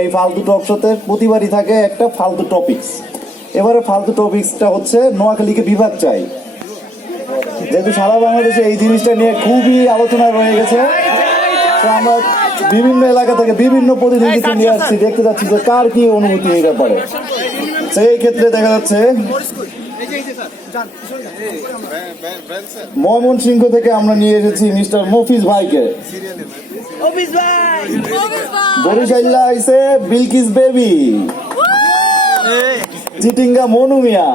এই ফালতু টক শোতে প্রতিবারই থাকে একটা ফালতু টপিকস। এবারে ফালতু টপিকসটা হচ্ছে নোয়াখালীকে বিভাগ চাই। যেহেতু সারা বাংলাদেশে এই জিনিসটা নিয়ে খুবই আলোচনা রয়ে গেছে, তো আমরা বিভিন্ন এলাকা থেকে বিভিন্ন প্রতিনিধিকে নিয়ে আসছি, দেখতে যাচ্ছি যে কার কি অনুভূতি এই ব্যাপারে। সেই ক্ষেত্রে দেখা যাচ্ছে ময়মনসিংহ থেকে আমরা নিয়ে এসেছি মিস্টার মফিজ ভাইকে। বরিশাল্লা আইসে বিলকিস বেবি, চিটিঙ্গা মনু মিয়া,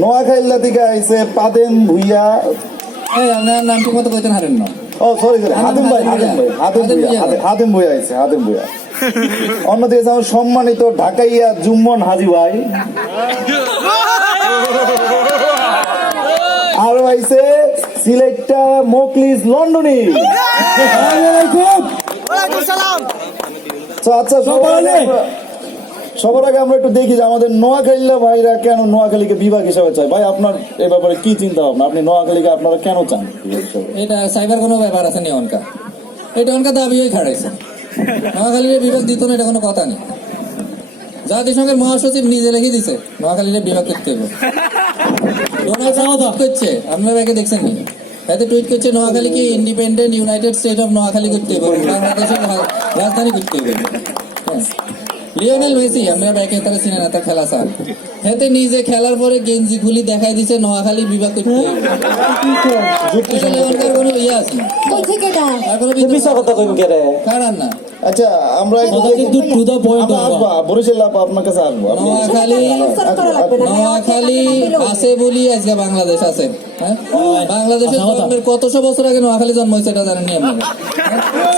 নোয়াখাইল্লা থেকে আইসে পাদেম ভুইয়া। নাম ঠিক মতো কইতেন হারেন না। ও সরি হাতেম ভাই, হাতেম ভুইয়া আইসে, হাতেম ভুইয়া। অন্যদিকে আমার সম্মানিত ঢাকাইয়া জুম্মন হাজি ভাই, আরো আইসে সিলেটটা মোকলিস লন্ডনী। আচ্ছা, সবার আগে আমরা একটু দেখি যে আমাদের নোয়াখালীরা ভাইরা কেন নোয়াখালীকে বিভাগ হিসাবে চায়। ভাই আপনার এ ব্যাপারে কি চিন্তা ভাবনা, আপনি নোয়াখালীকে আপনারা কেন চান? এটা সাইবার কোনো ব্যাপার আছে নি অনকা, এটা অনকা দাবিই খাড়াইছে। নোয়াখালীর বিভাগ দিত না, এটা কোনো কথা নেই। জাতিসংঘের মহাসচিব নিজে লিখে দিছে নোয়াখালীর বিভাগ করতে হবে। ডোনাল্ড ট্রাম্প করছে, আপনারা আগে দেখছেন নি? এতে টুইট করছে নোয়াখালীকে independent united state of Noakhali করতে হবে, বাংলাদেশের রাজধানী করতে হবে। লিওনেল মেসি আমরা ব্যাকে তারা সিনেমা তার খেলা স্যার হেতে নিজে খেলার পরে গেঞ্জি খুলি দেখাই দিছে নোয়াখালী বিভাগ করতে হবে। কোনো ইয়ে আছে কারণ না। আচ্ছা আমরা বরিশাল আপনার কাছে আসবো। নোয়াখালী আছে বলি আজকে বাংলাদেশ আছে। হ্যাঁ, বাংলাদেশের জন্মের কতশো বছর আগে নোয়াখালী জন্ম হয়েছে এটা জানেন নি আপনারা?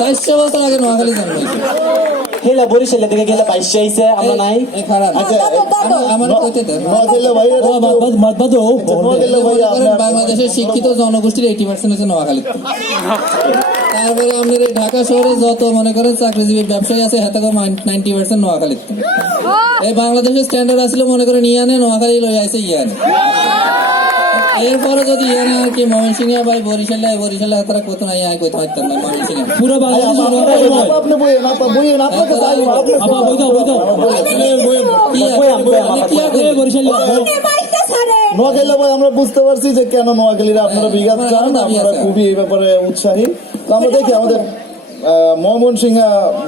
400 বছর আগে নোয়াখালী জন্ম হয়েছে। হেলা বরিশালে থেকে গেলে 22 আইছে, আমরা নাই। আমার কইতে দেন, বাংলাদেশের শিক্ষিত জনগোষ্ঠীর 80% হচ্ছে নোয়াখালীতে। তারপরে আমাদের ঢাকা শহরে যত মনে করেন চাকরিজীবী ব্যবসায়ী আছে হাতে 90% নোয়াখালীতে। এই বাংলাদেশের স্ট্যান্ডার্ড আসলে মনে করেন ইয়ানে নোয়াখালী লই আইছে ইয়ানে। এরপরে যদি ইয়ানে আর কি ময়মনসিংহ ভাই বরিশালে তারা কত নাই আয় কইতে পারতেন না। ময়মনসিংহ পুরো নোয়াখালী ভাই আমরা বুঝতে পারছি যে কেন নোয়াখালীরা আপনারা বিঘাত চান, আপনারা খুবই এই ব্যাপারে উৎসাহী। তো আমরা দেখি আমাদের ময়মনসিংহ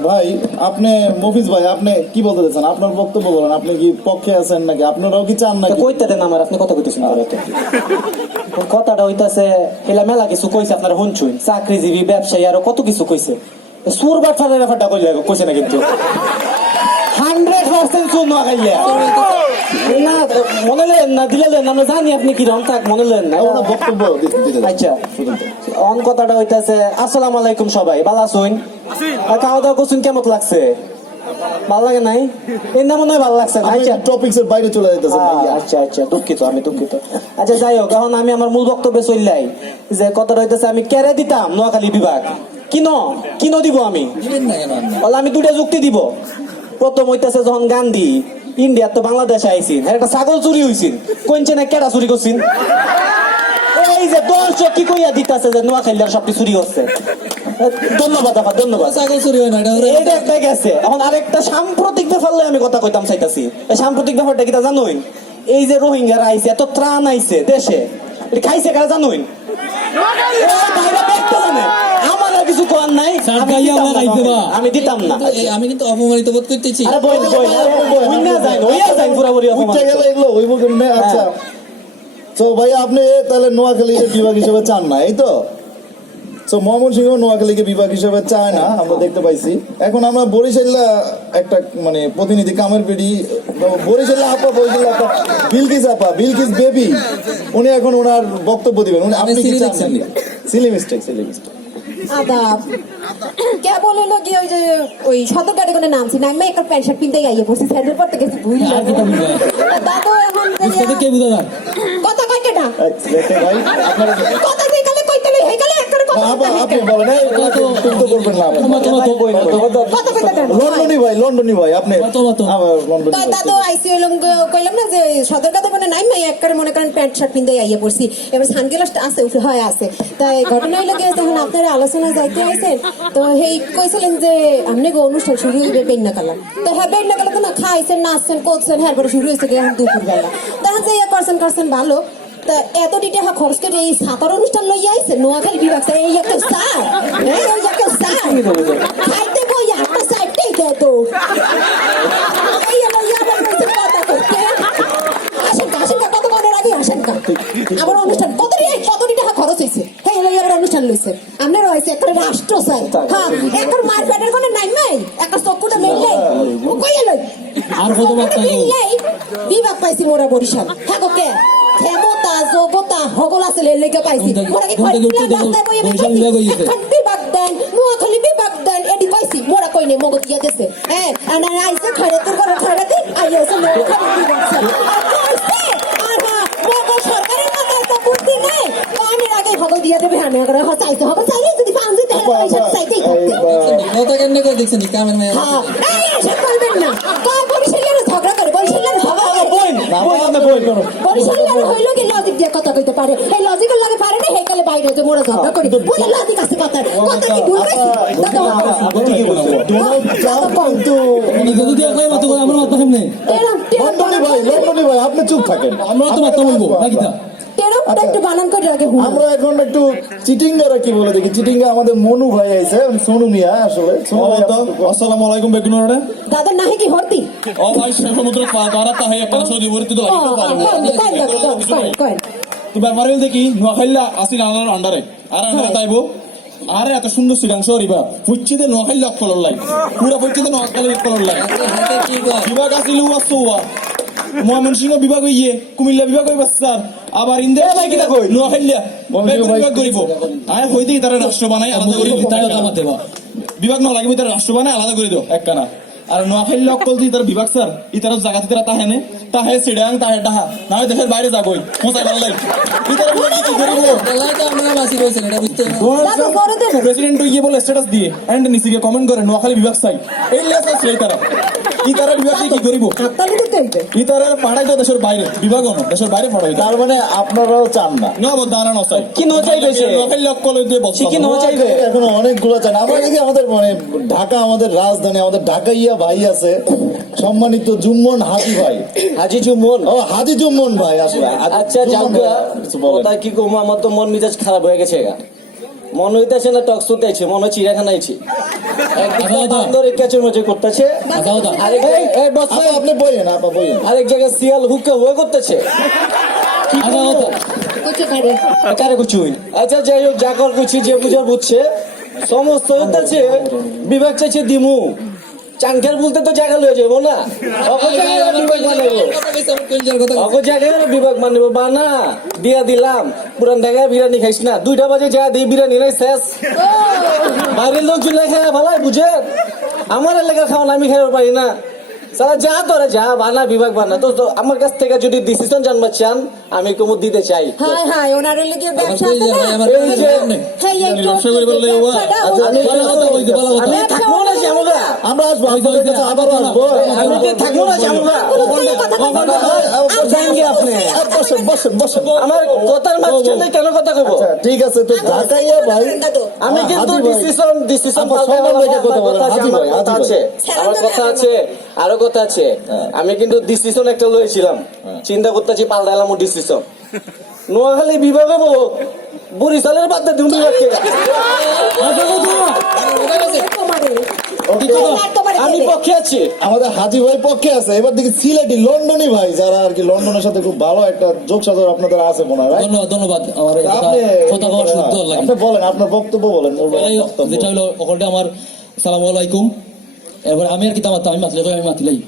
ভাই, আপনি মফিজ ভাই আপনি কি বলতে চাচ্ছেন? আপনার বক্তব্য বলেন, আপনি কি পক্ষে আছেন নাকি আপনারাও কি চান নাকি? কইতে দেন আমার, আপনি কথা কইতেছেন। কথাটা হইতাছে হেলা মেলা কিছু কইছে, আপনারা শুনছুন। চাকরিজীবী ব্যবসায়ী আরো কত কিছু কইছে। সুর বাটফারের ব্যাপারটা কইছে না, কিন্তু 100% চুন নোয়াখালী না মনে লেন না, দিলে লেন আমরা জানি আপনি কি রং থাক, মনে লেন না বক্তব্য। আচ্ছা অন কথাটা হইতাছে আসসালামু আলাইকুম সবাই, ভালো আছেন? খাওয়া দাওয়া করছেন, কেমন লাগছে? ভালো লাগে নাই? এই না মনে হয় ভালো লাগছে না। আচ্ছা টপিকস এর বাইরে চলে যাইতেছে। আচ্ছা দুঃখিত, আমি দুঃখিত। আচ্ছা যাই হোক, এখন আমি আমার মূল বক্তব্যে চললাই। যে কথাটা হইতেছে আমি কেড়ে দিতাম নোয়াখালী বিভাগ। কিন দিব আমি? আমি 2টা যুক্তি দিব। প্রথম হইতেছে যখন গান্ধী ইন্ডিয়া তো বাংলাদেশে আইসিন, একটা ছাগল চুরি হইছিল, কোনছে না কেডা চুরি করছিন? এই যে দর্শক কি কইয়া দিতেছে যে নোয়াখালীর সবটি চুরি হচ্ছে। ধন্যবাদ আপা, ধন্যবাদ। ছাগল চুরি হয় না, এটা একটা গেছে। এখন আরেকটা সাম্প্রতিক ব্যাপার আমি কথা কইতাম চাইতাছি। এই সাম্প্রতিক ব্যাপারটা কিটা জানোই? এই যে রোহিঙ্গারা আইছে, এত ত্রাণ আইছে দেশে, খাইছে কারা জানোই? আমার আর কিছু করার নাই, আমি দিতাম না। আমি কিন্তু অপমানিত বোধ করতেছি। আচ্ছা তো ভাই আপনি তাহলে নোয়াখালীকে বিভাগ হিসেবে চান না, এই তো? ময়মনসিংহ নোয়াখালীকে বিভাগ হিসেবে চায় না, আমরা দেখতে পাইছি। এখন আমরা বরিশাল্লা একটা মানে প্রতিনিধি কামের পেডি বরিশাল্লা আপা বিলকিস বেবি, উনি এখন ওনার বক্তব্য দিবেন। আপনি কি চাচ্ছেন? Seely mistake. আদাব কেবল হলো কি ওই যে ওই সদরঘাটে কোনো নামছি না, আমি একটা প্যান্ট শার্ট পিনতে গাইয়ে পড়ছি, স্যান্ডেল পরতে গেছি ভুল দাদু। এখন কথা কয় কেটা কথা যেখানে কইতে লই হেকালে একটা আপনি বলেন এই, তুমি তো বলবেন না আপনি। লন্ডনী ভাই আপনি আবার লন্ডনী ভাই। দাদু আইসি হইলাম কইলাম না যে সদর কাতে কোনো নাই মাই একবারে মনে করেন প্যান্ট শার্ট পিনতে আইয়া পড়ছি এবার সানগ্লাস আছে উঠে হয় আছে তাই ঘটনা হইলো গিয়ে যখন আপনারা আলোচনা যাইতে আইছেন তো হেই কইছিলেন যে আপনি গো অনুষ্ঠান শুরু হইবে বেন্না কালা তো হ্যাঁ বেন্না কালা তো না খাইছেন নাচছেন করছেন হ্যাঁ পরে শুরু হয়েছে গিয়ে দুপুর বেলা তখন যে ইয়ে করছেন ভালো তা এত ডিটে খরচ করে এই সাঁতার অনুষ্ঠান লইয়া আইছে নোয়াখালী বিভাগ এই একটা স্যার এই একটা স্যার খাইতে বই একটা সাইডটাই দেয় তো এই লইয়া আবার কইছে কথা করতে আসেন কত বড় আগে আসেন আমার অনুষ্ঠান কত টাকা খরচ হয়েছে হ্যাঁ লইয়া আবার অনুষ্ঠান লইছে আপনার হয়েছে একটা রাষ্ট্র স্যার হ্যাঁ একটা মারপেটের কোনো নাই নাই একটা চক্কুটা মেললে ও কইয়া লই আর কত বাচ্চা গো? বিভাগ পাইছি মোরা বরিশাল হ্যাঁ গো কে ক্ষমতা যোগ্যতা হগল আছে লেগে পাইছি মোরা কি রাস্তায় বইয়ে এখন বিভাগ দেন নোয়াখালী বিভাগ দেন এডি পাইছি মোরা কই নেই মগজ দিয়া দেছে হ্যাঁ আর আইছে খাড়াতে করে খাড়াতে আইছে নোয়াখালী বিভাগ স্যার আর মগজ সরকারের মাথায় তো বুদ্ধি নেই তো আমি আগে হগল দিয়া দেবে আমি আগে চাইছে হগল চাইলে যদি পাউন্ড দিতে পয়সা চাইতেই থাকতে কথা কেন করে দেখছেন কামের মেয়ে হ্যাঁ এই এসে বলবেন না কয় বরিশালের ঝগড়া করে বরিশালের ঝগড়া বরিশালের হইলো কি লজিক দিয়ে কথা কইতে পারে এই লজিকের লাগে পারে না হেকালে বাইরে যে মোরা ঝগড়া করি বলে লজিক আছে কথা কি ভুল কইছি দাদা ঠিকই বলছো। ডোনাল্ড ট্রাম্প কিন্তু যদি দিয়ে কই মত করে আমার মাথা সামনে লন্ডনী ভাই আপনি চুপ থাকেন। আমরা তো মাথা বলবো নাকি তা তেরোটা একটু বানান করে রাখে হুন আমরা এখন একটু চিটিংগারা কি বলে দেখি। চিটিংগা আমাদের মনু ভাই আইছে, সোনু মিয়া আসলে। সোনু ভাই, আসসালামু আলাইকুম বেকুনরে দাদা নাহি কি হরতি ও ভাই সমুদ্র পাড়া তাহে একটা সৌদি বর্তি তো তো ব্যাপারে দেখি নোয়াখাইলা আসিল আনার আন্ডারে আর আন্ডারে তাইবো আরে এত সুন্দর শ্রীরাংশ রিবা ফুচ্ছিতে নোয়াখাইলা কলর লাই পুরা ফুচ্ছিতে নোয়াখাইলা কলর লাই বিভাগ আসিল ওয়াসুয়া ময়মনসিংহ বিভাগ হইয়ে কুমিল্লা বিভাগ হইবা স্যার আবার ইন্দে ভাই কিটা কই নোয়াখাইলা বিভাগ করিব আয় হইতে তারা রাষ্ট্র বানাই আলাদা করে দেবা বিভাগ না লাগবে তারা রাষ্ট্র বানাই আলাদা করে দাও একখানা আর নোয়াখাইলা অকল দি তার বিভাগ স্যার ইতার জায়গাতে তারা তাহেনে তাহে সিডাং তাহে ডাহা না হয় দেশের বাইরে যাবই মোসাই ভালো লাগে ইতার কি করিব লাইটা আমরা বাসি কইছেন এটা বুঝতে দাদা করে দেন প্রেসিডেন্ট গিয়ে বলে স্ট্যাটাস দিয়ে এন্ড নিসিকে কমেন্ট করে নোয়াখালী বিভাগ চাই এই লেসা সেই তারা ইতারা বিভাগ কি করিব হাততালি দিতে হইবে ইতারা পাঠাই তো দেশের বাইরে বিভাগ না দেশের বাইরে পাঠাই তার মানে আপনারাও চান না? না দানা নসাই কি ন চাইবে সে? নোয়াখালী অকল দিয়ে বসে কি ন চাইবে? এখনো অনেকগুলো চান। আমরা দেখি আমাদের মানে ঢাকা আমাদের রাজধানী, আমাদের ঢাকাইয়া ভাই আছে সম্মানিত জুম্মন হাজি ভাই। হাজি চুমন ও হাজি জুম্মন ভাই আসলে। আচ্ছা যাও কিছু বলেন। কথা কি কম আমার তো মন মেজাজ খারাপ হয়ে গেছে গা মন হইতেছে না টক শুতেছে মন হয় চিড়াখানাইছি একদিকে কেচে মচে করতেছে আরেক এই বস আপা, আপনি বইয়েন, আপা বইয়েন। আরেক জায়গায় শিয়াল হুকে হয়ে করতেছে কইতে পারে কারে কুচুই আচ্ছা যাই হোক যা কর কুচি যে বুঝার বুঝছে সমস্ত হইতেছে বিভাগ চাইছে দিমু চাঙ্কের বলতে তো জায়গা লয়ে যাবো না অগো জায়গায় বিভাগ বানাবো অগো জায়গায় বিভাগ বানাবো বানা দিয়া দিলাম পুরান ঢাকায় বিরিয়ানি খাইস না 2টা বাজে যা দিই বিরিয়ানি নাই শেষ বাইরের লোক চুলে খায় ভালাই বুঝে আমার এলাকার খাওয়ান আমি খাইতে পারি না সারা যা তোরা যা বানা বিভাগ বানা তো আমার কাছ থেকে যদি ডিসিশন জানবা চান আমি কোমর দিতে চাই হাই হাই ওনার লগে ব্যবসা আছে না এই যে হেই এই ব্যবসা করে বললে ও আমি থাকবো না যাবো না আমরা আসবো, আপনাদের কাছে আবারও আসবো। আমি কি থাকবো না যাবো না যাইঙ্গে আপনি বসেন বসেন বসেন। আমার কথার মাঝখানে কেন কথা কইব আচ্ছা, ঠিক আছে, তো ঢাকাইয়া ভাই আমি কিন্তু হাজি ভাই, ডিসিশন আপনার সম্মান রেখে কথা বলেন, হাজি ভাই, কথা হাজি আছে আমার কথা আছে আরো কথা আছে আমি কিন্তু ডিসিশন একটা লইছিলাম চিন্তা করতেছি পাল্টাইলাম ডিসিশন নোয়াখালী বিভাগে বরিশালের বাদ দিয়ে বিভাগকে আমি পক্ষে আছি আমাদের হাজি ভাই পক্ষে আছে। এবার দেখি সিলেটি লন্ডনী ভাই যারা আর কি লন্ডনের সাথে খুব ভালো একটা যোগ সাজর আপনাদের আছে মনে হয়, right? ধন্যবাদ আমার এই আপনি কথা কওয়ার শুদ্ধ লাগে আপনি বলেন, আপনার বক্তব্য বলেন, মূল্যবান বক্তব্য। যেটা হলো ওখানটা আমার আসসালামু আলাইকুম এবার আমি আর কি তামাত আমি মাতলে আমি মাতিলাই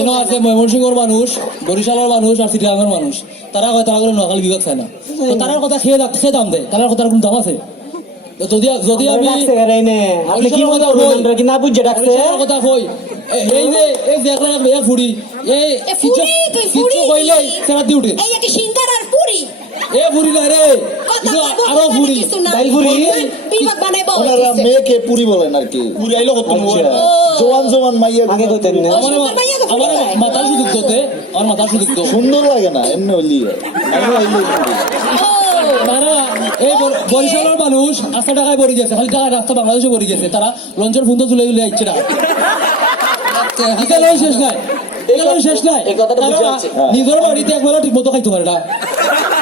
এনো আছে ময়মনসিংহের মানুষ বরিশালের মানুষ আর চিটাগাঙের মানুষ তারা কয় তারা করে নোয়াখালী বিভাগ চায় না তো তারার কথা খেয়ে দাম দেয় তারার কথার কোনো দাম আছে যদি যদি আমি আপনি কি মজা উঠবেন কি না বুঝে ডাকছে কথা কই এই যে এই দেখলা ফুড়ি এই কিছু কইলে সেটা ডিউটি এই একটা সিঙ্গার আর পুরি এ বুড়ি না রে এগুলো আরো বুড়ি তাই বুড়ি? বিভাগ বানাইবো ওনারা মেয়েকে পুরি বলেন আর কি পুরি আইলো কত আচ্ছা। জোয়ান জোয়ান মাইয়া আগে কইতেন না আমার মাথার সুযোগ দতে আমার মাথার সুযোগ তো সুন্দর লাগে না এমনি হইলি এমনি হইলি তারা এই বরিশালের মানুষ আস্থা টাকায় পড়ে গেছে খালি টাকা রাস্তা বাংলাদেশে পড়ে গেছে তারা লঞ্চের ফোন তো তুলে তুলে আইছে না এখানেও শেষ নাই এখানেও শেষ নাই এই কথাটা বুঝে তারা আছে। নিজের বাড়িতে একবেলা ঠিক মতো খাইতে পারে না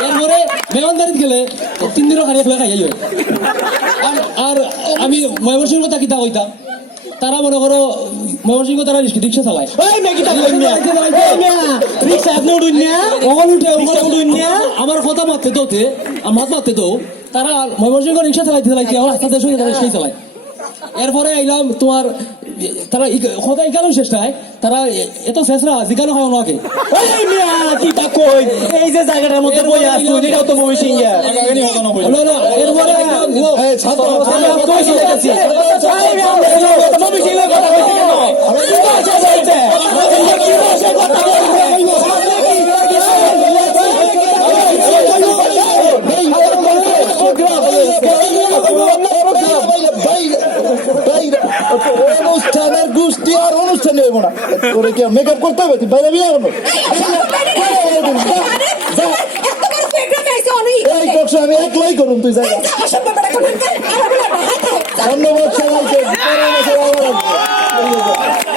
এরপরে মেহমানদারিতে গেলে 3 দিনও খালি একলা খাইয়াই হয় আর আমি ময়মনসিংহ কথা কিতা কইতাম তারা মনে করো ময়মনসিংহ তারা রিক্সা চালায় এই মেকি তা কই মিয়া এই মিয়া রিকশা আপনি উঠুন না ওখানে উঠে রিকশা উঠুন না আমার কথা মারতে তোতে আমার মারতে তো তারা ময়মনসিংহ রিক্সা চালাইতে চালাইতে আমার রাস্তাতে শুনে তারা সেই চালায় এরপরে আইলাম তোমার তারা কথা এখানেও শেষ নাই তারা এত শেষরা জিজ্ঞানো হয় ওনাকে এই মিয়া কি তা কই এই যে জায়গাটার মধ্যে বই আছো এটাও তো বই সিঙ্গা আগাগানি হতো না বইলা। না, না, এরপরে এই ছাত্র আমি কই শিখাইছি এই মিয়া বই সিঙ্গা কথা কইছি কেন কি ভাষা বলছে কি ভাষা কথা অনুষ্ঠানের গোষ্ঠী আর অনুষ্ঠানে হইব না তোরে কি মেকআপ করতে হবে তুই বাইরে বিয়ে করবো এত বড় প্রোগ্রামে আইছে অনেক এই করছো আমি একলাই করুম তুই জায়গা ধন্যবাদ